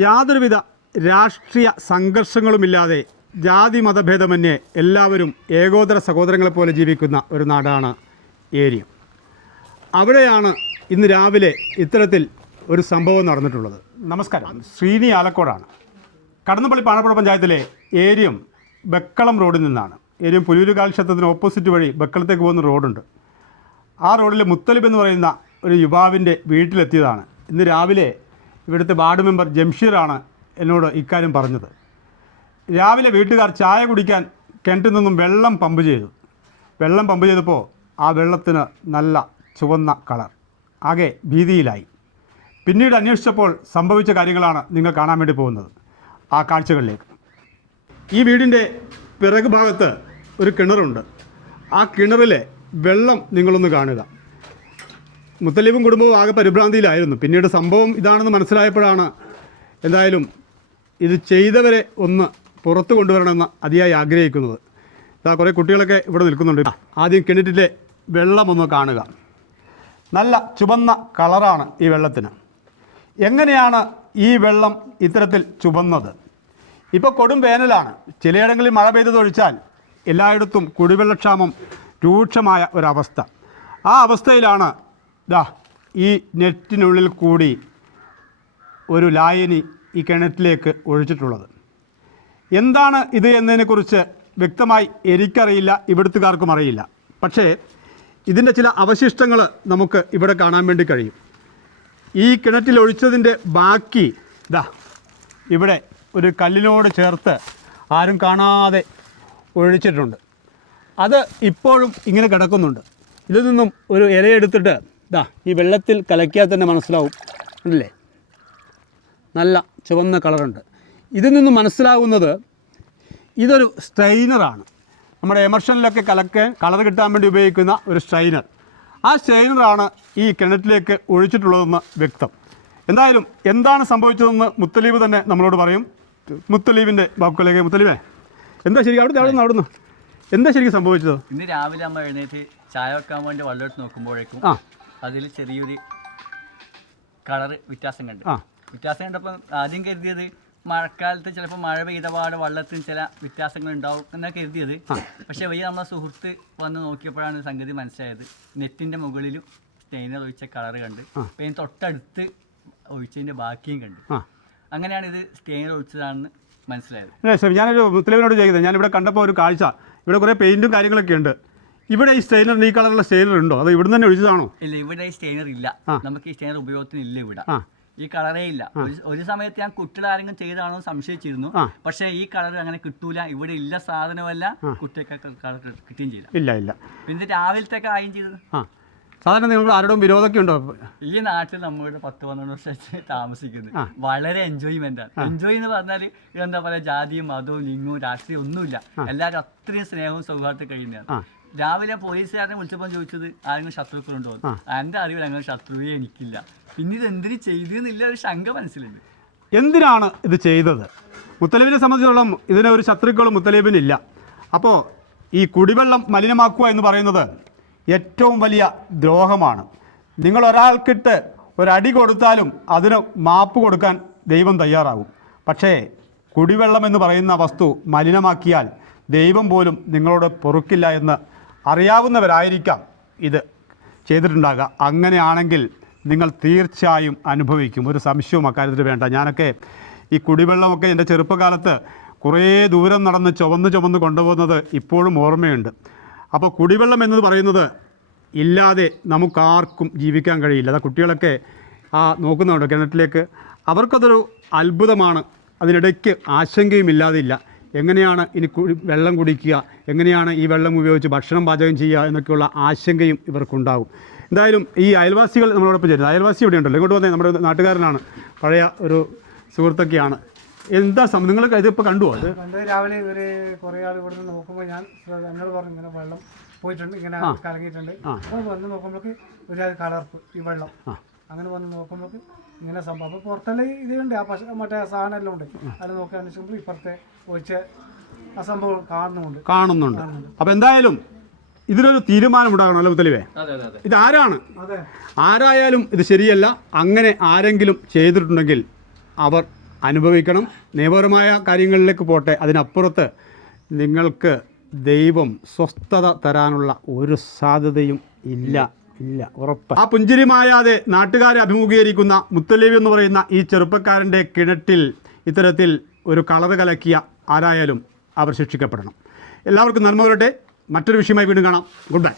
യാതൊരുവിധ രാഷ്ട്രീയ സംഘർഷങ്ങളുമില്ലാതെ ജാതി മതഭേദമന്യേ എല്ലാവരും ഏകോദര സഹോദരങ്ങളെപ്പോലെ ജീവിക്കുന്ന ഒരു നാടാണ് ഏരിയം. അവിടെയാണ് ഇന്ന് രാവിലെ ഇത്തരത്തിൽ ഒരു സംഭവം നടന്നിട്ടുള്ളത്. നമസ്കാരം, ശ്രീനി ആലക്കോടാണ്. കടന്നപ്പള്ളി പാണപ്പുഴ പഞ്ചായത്തിലെ ഏരിയം ബക്കളം റോഡിൽ നിന്നാണ്. ഏരിയം പുലിയൂരുകാൽ ക്ഷേത്രത്തിന് ഓപ്പോസിറ്റ് വഴി ബക്കളത്തേക്ക് പോകുന്ന റോഡുണ്ട്. ആ റോഡിൽ മുത്തലിബ് എന്ന് പറയുന്ന ഒരു യുവാവിൻ്റെ വീട്ടിലെത്തിയതാണ്. ഇന്ന് രാവിലെ ഇവിടുത്തെ വാർഡ് മെമ്പർ ജംഷീറാണ് എന്നോട് ഇക്കാര്യം പറഞ്ഞത്. രാവിലെ വീട്ടുകാർ ചായ കുടിക്കാൻ കിണറ്റിൽ നിന്നും വെള്ളം പമ്പ് ചെയ്തു. വെള്ളം പമ്പ് ചെയ്തപ്പോൾ ആ വെള്ളത്തിന് നല്ല ചുവന്ന കളർ. ആകെ ഭീതിയിലായി. പിന്നീട് അന്വേഷിച്ചപ്പോൾ സംഭവിച്ച കാര്യങ്ങളാണ് നിങ്ങൾ കാണാൻ വേണ്ടി പോകുന്നത്. ആ കാഴ്ചകളിലേക്ക്. ഈ വീടിൻ്റെ പിറകു ഭാഗത്ത് ഒരു കിണറുണ്ട്. ആ കിണറിലെ വെള്ളം നിങ്ങളൊന്ന് കാണുക. മുത്തലിബും കുടുംബവും ആകെ പരിഭ്രാന്തിയിലായിരുന്നു. പിന്നീട് സംഭവം ഇതാണെന്ന് മനസ്സിലായപ്പോഴാണ് എന്തായാലും ഇത് ചെയ്തവരെ ഒന്ന് പുറത്തു കൊണ്ടുവരണമെന്ന് അതിയായി ആഗ്രഹിക്കുന്നത്. ഇതാ കുറേ കുട്ടികളൊക്കെ ഇവിടെ നിൽക്കുന്നുണ്ട്. ആദ്യം കിണറ്റിലെ വെള്ളമൊന്ന് കാണുക. നല്ല ചുവന്ന കളറാണ് ഈ വെള്ളത്തിന്. എങ്ങനെയാണ് ഈ വെള്ളം ഇത്തരത്തിൽ ചുവന്നത്? ഇപ്പോൾ കൊടും വേനലാണ്. ചിലയിടങ്ങളിൽ മഴ പെയ്തതൊഴിച്ചാൽ എല്ലായിടത്തും കുടിവെള്ളക്ഷാമം രൂക്ഷമായ ഒരവസ്ഥ. ആ അവസ്ഥയിലാണ് ഈ നെറ്റിനുള്ളിൽ കൂടി ഒരു ലായനി ഈ കിണറ്റിലേക്ക് ഒഴിച്ചിട്ടുള്ളത്. എന്താണ് ഇത് എന്നതിനെക്കുറിച്ച് വ്യക്തമായി എനിക്കറിയില്ല, ഇവിടുത്തുകാർക്കും അറിയില്ല. പക്ഷേ ഇതിൻ്റെ ചില അവശിഷ്ടങ്ങൾ നമുക്ക് ഇവിടെ കാണാൻ വേണ്ടി കഴിയും. ഈ കിണറ്റിൽ ഒഴിച്ചതിൻ്റെ ബാക്കി ഇവിടെ ഒരു കല്ലിനോട് ചേർത്ത് ആരും കാണാതെ ഒഴിച്ചിട്ടുണ്ട്. അത് ഇപ്പോഴും ഇങ്ങനെ കിടക്കുന്നുണ്ട്. ഇതിൽ നിന്നും ഒരു ഇലയെടുത്തിട്ട് ഈ വെള്ളത്തിൽ കലക്കിയാൽ തന്നെ മനസ്സിലാവും, അല്ലേ? നല്ല ചുവന്ന കളറുണ്ട്. ഇതിൽ നിന്നും മനസ്സിലാവുന്നത് ഇതൊരു സ്ട്രെയിനറാണ്. നമ്മുടെ എമർഷനിലൊക്കെ കളർ കിട്ടാൻ വേണ്ടി ഉപയോഗിക്കുന്ന ഒരു സ്ട്രെയിനർ. ആ സ്ട്രെയിനറാണ് ഈ കിണറ്റിലേക്ക് ഒഴിച്ചിട്ടുള്ളതെന്ന് വ്യക്തം. എന്തായാലും എന്താണ് സംഭവിച്ചതെന്ന് മുത്തലീബ് തന്നെ നമ്മളോട് പറയും. മുത്തലീബിൻ്റെ വാക്കുകളിലേക്ക്. മുത്തലീബേ, എന്താ ശരിക്കും അവിടുന്ന് എന്താ ശരിക്കും സംഭവിച്ചത്? ഇന്ന് രാവിലെ നമ്മൾ എഴുന്നേറ്റ് ചായ വെക്കാൻ വേണ്ടി വെള്ളം എടുത്ത് നോക്കുമ്പോഴേക്കും അതിൽ ചെറിയൊരു കളറ് വ്യത്യാസം കണ്ടപ്പോൾ ആദ്യം കരുതിയത് മഴക്കാലത്ത് ചിലപ്പോൾ മഴ പെയ്തപാട് വെള്ളത്തിന് ചില വ്യത്യാസങ്ങൾ ഉണ്ടാവും എന്നാണ് കരുതിയത്. പക്ഷേ വയ്യ നമ്മളെ സുഹൃത്ത് വന്ന് നോക്കിയപ്പോഴാണ് സംഗതി മനസ്സിലായത്. നെറ്റിൻ്റെ മുകളിലും സ്റ്റെയിനർ ഒഴിച്ച കളറ് കണ്ട്, അപ്പം ഇതിന് തൊട്ടടുത്ത് ഒഴിച്ചതിൻ്റെ ബാക്കിയും കണ്ട്. അങ്ങനെയാണ് ഇത് സ്റ്റെയിനർ ഒഴിച്ചതാണെന്ന് മനസ്സിലായത്. ഞാനൊരു മുത്തലിബിനോട് ചോദിക്കുന്നത്, ഞാനിവിടെ കണ്ടപ്പോൾ ഒരു കാഴ്ച, ഇവിടെ കുറേ പെയിൻറ്റും കാര്യങ്ങളൊക്കെ ഉണ്ട്. ഇവിടെ ഈ സ്റ്റെയിനർ, ഈ കളറുള്ള സ്റ്റെയിനർ ഉണ്ടോ? അത് ഇവിടെ തന്നെ ഒഴിച്ചതാണോ? ഇല്ല, ഇവിടെ ഈ സ്റ്റെയിനർ ഇല്ല. നമുക്ക് ഈ സ്റ്റെയിനർ ഉപയോഗത്തിന് ഇല്ല. ഇവിടെ ഈ കളറേ ഇല്ല. ഒരു സമയത്ത് ഞാൻ കുട്ടികൾ ആരെങ്കിലും ചെയ്താണോ സംശയിച്ചിരുന്നു. പക്ഷേ ഈ കളർ അങ്ങനെ കിട്ടൂല, ഇവിടെ ഇല്ല സാധനമല്ല, കുട്ടികൾക്ക് കളർ കിട്ടുകയും ചെയ്യില്ല. ഇല്ല. പിന്നെ രാവിലത്തേക്ക് ആയും ചെയ്തത്. സാധാരണ നിങ്ങൾ ആരോടും വിരോധമൊക്കെ ഉണ്ടോ? ഈ നാട്ടിൽ നമ്മളുടെ 10-12 വർഷം താമസിക്കുന്നത് വളരെ എൻജോയ്മെന്റാണ്. എൻജോയ് എന്ന് പറഞ്ഞാൽ എന്താ പറയുക, ജാതിയും മതവും ലിംഗവും രാഷ്ട്രീയം ഒന്നുമില്ല. എല്ലാവരും അത്രയും സ്നേഹവും സൗഹാർദ്ദം കഴിയുന്നതാണ്. രാവിലെ പോലീസുകാരനെ വിളിച്ചപ്പോൾ ചോദിച്ചത് ആരെങ്കിലും ശത്രുക്കളുണ്ടോ? എൻ്റെ അറിവിൽ അങ്ങനെ ശത്രുവേ എനിക്കില്ല. പിന്നെ ഇത് എന്തിനു ചെയ്തെന്നില്ല ഒരു ശങ്ക മനസ്സിലുണ്ട്. എന്തിനാണ് ഇത് ചെയ്തത്? മുത്തലിബിനെ സംബന്ധിച്ചിടത്തോളം ഇതിന് ഒരു ശത്രുക്കളും മുത്തലിബിനില്ല. അപ്പോൾ ഈ കുടിവെള്ളം മലിനമാക്കുക എന്ന് പറയുന്നത് ഏറ്റവും വലിയ ദ്രോഹമാണ്. നിങ്ങൾ ഒരാൾക്കിട്ട് ഒരടി കൊടുത്താലും അതിന് മാപ്പ് കൊടുക്കാൻ ദൈവം തയ്യാറാകും. പക്ഷേ കുടിവെള്ളം എന്ന് പറയുന്ന വസ്തു മലിനമാക്കിയാൽ ദൈവം പോലും നിങ്ങളോട് പൊറുക്കില്ല എന്ന് അറിയാവുന്നവരായിരിക്കാം ഇത് ചെയ്തിട്ടുണ്ടാകുക. അങ്ങനെയാണെങ്കിൽ നിങ്ങൾ തീർച്ചയായും അനുഭവിക്കും, ഒരു സംശയവും അക്കാര്യത്തിൽ വേണ്ട. ഞാനൊക്കെ ഈ കുടിവെള്ളമൊക്കെ എൻ്റെ ചെറുപ്പകാലത്ത് കുറേ ദൂരം നടന്ന് ചുവന്ന് കൊണ്ടുപോകുന്നത് ഇപ്പോഴും ഓർമ്മയുണ്ട്. അപ്പോൾ കുടിവെള്ളം എന്നത് പറയുന്നത് ഇല്ലാതെ നമുക്കാർക്കും ജീവിക്കാൻ കഴിയില്ല. അതാ കുട്ടികളൊക്കെ നോക്കുന്നുണ്ട് കിണറ്റിലേക്ക്. അവർക്കതൊരു അത്ഭുതമാണ്. അതിനിടയ്ക്ക് ആശങ്കയും ഇല്ലാതില്ല. എങ്ങനെയാണ് ഇനി വെള്ളം കുടിക്കുക, എങ്ങനെയാണ് ഈ വെള്ളം ഉപയോഗിച്ച് ഭക്ഷണം പാചകം ചെയ്യുക എന്നൊക്കെയുള്ള ആശങ്കയും ഇവർക്കുണ്ടാകും. എന്തായാലും ഈ അയൽവാസികൾ നമ്മളോടൊപ്പം ചേരുന്നത്, അയൽവാസി ഇവിടെ ഉണ്ടല്ലോ, ഇങ്ങോട്ട് വന്നേ, നമ്മുടെ നാട്ടുകാരനാണ്, പഴയ ഒരു സുഹൃത്തൊക്കെയാണ്. എന്താ നിങ്ങൾ ഇതിപ്പോൾ കണ്ടുവോ? കണ്ട് രാവിലെ ഇവർ കുറേ ആൾ ഇവിടുന്ന് നോക്കുമ്പോൾ ഞങ്ങൾ പറഞ്ഞു ഇങ്ങനെ വെള്ളം പോയിട്ടുണ്ട്, ഇങ്ങനെ കലങ്ങിയിട്ടുണ്ട്. അപ്പോൾ വന്ന് നോക്കുമ്പോഴേക്ക് ഒരു കളർപ്പ് ഈ വെള്ളം അങ്ങനെ വന്ന് നോക്കുമ്പോഴേക്ക് ഇങ്ങനെ സംഭവം. അപ്പോൾ പുറത്തെല്ലാം ഇതുണ്ട്, ആ മറ്റേ സാധനം എല്ലാം ഉണ്ട്. അത് നോക്കി അന്വേഷിക്കുമ്പോൾ ഇപ്പുറത്തെ ഒഴിച്ച ആ സംഭവം കാണുന്നുണ്ട്. അപ്പോൾ എന്തായാലും ഇതിനൊരു തീരുമാനം ഉണ്ടാകണമല്ലോ മുത്തലിബേ. ഇതാരാണ്? ആരായാലും ഇത് ശരിയല്ല. അങ്ങനെ ആരെങ്കിലും ചെയ്തിട്ടുണ്ടെങ്കിൽ അവർ അനുഭവിക്കണം. നിയമപരമായ കാര്യങ്ങളിലേക്ക് പോട്ടെ, അതിനപ്പുറത്ത് നിങ്ങൾക്ക് ദൈവം സ്വസ്ഥത തരാനുള്ള ഒരു സാധ്യതയും ഇല്ല, ഉറപ്പ്. ആ പുഞ്ചിരി മായാതെ നാട്ടുകാരെ അഭിമുഖീകരിക്കുന്ന മുത്തലീബ് എന്ന് പറയുന്ന ഈ ചെറുപ്പക്കാരൻ്റെ കിണറ്റിൽ ഇത്തരത്തിൽ ഒരു കളറ് കലക്കിയ ആരായാലും അവർ ശിക്ഷിക്കപ്പെടണം. എല്ലാവർക്കും നന്മ വരട്ടെ. മറ്റൊരു വിഷയമായി വീണ്ടും കാണാം. Good bye.